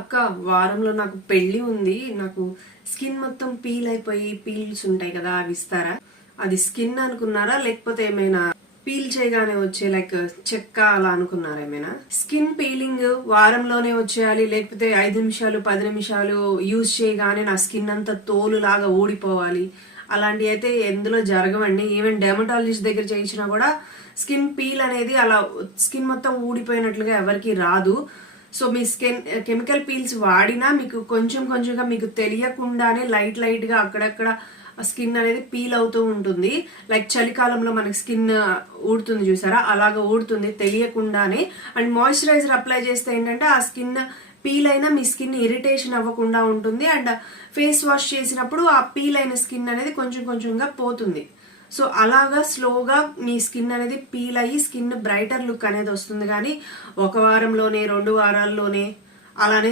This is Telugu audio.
అక్క, వారంలో నాకు పెళ్లి ఉంది. నాకు స్కిన్ మొత్తం పీల్ అయిపోయి పీల్స్ ఉంటాయి కదా, అవి ఇస్తారా? అది స్కిన్ అనుకున్నారా లేకపోతే ఏమైనా పీల్ చేయగానే వచ్చే లైక్ చెక్క అలా అనుకున్నారా? ఏమైనా స్కిన్ పీలింగ్ వారంలోనే వచ్చేయాలి, లేకపోతే 5 నిమిషాలు 10 నిమిషాలు యూజ్ చేయగానే నా స్కిన్ అంతా తోలు లాగా ఊడిపోవాలి, అలాంటివి అయితే ఎందులో జరగవండి. ఈవెన్ డెర్మటాలజిస్ట్ దగ్గర చేయించినా కూడా స్కిన్ పీల్ అనేది అలా స్కిన్ మొత్తం ఊడిపోయినట్లుగా ఎవరికి రాదు. సో మీ స్కిన్ కెమికల్ పీల్స్ వాడినా మీకు కొంచెం కొంచెంగా మీకు తెలియకుండానే లైట్ గా అక్కడక్కడ స్కిన్ అనేది పీల్ అవుతూ ఉంటుంది. లైక్ చలికాలంలో మనకి స్కిన్ ఊడుతుంది చూసారా, అలాగా ఊడుతుంది తెలియకుండానే. అండ్ మాయిశ్చరైజర్ అప్లై చేస్తే ఏంటంటే ఆ స్కిన్ పీల్ అయినా మీ స్కిన్ ఇరిటేషన్ అవ్వకుండా ఉంటుంది. అండ్ ఫేస్ వాష్ చేసినప్పుడు ఆ పీల్ అయిన స్కిన్ అనేది కొంచెం కొంచెంగా పోతుంది. సో అలాగా స్లోగా మీ స్కిన్ అనేది పీల్ అయ్యి స్కిన్ బ్రైటర్ లుక్ అనేది వస్తుంది. కానీ ఒక వారంలోనే 2 వారాల్లోనే అలానే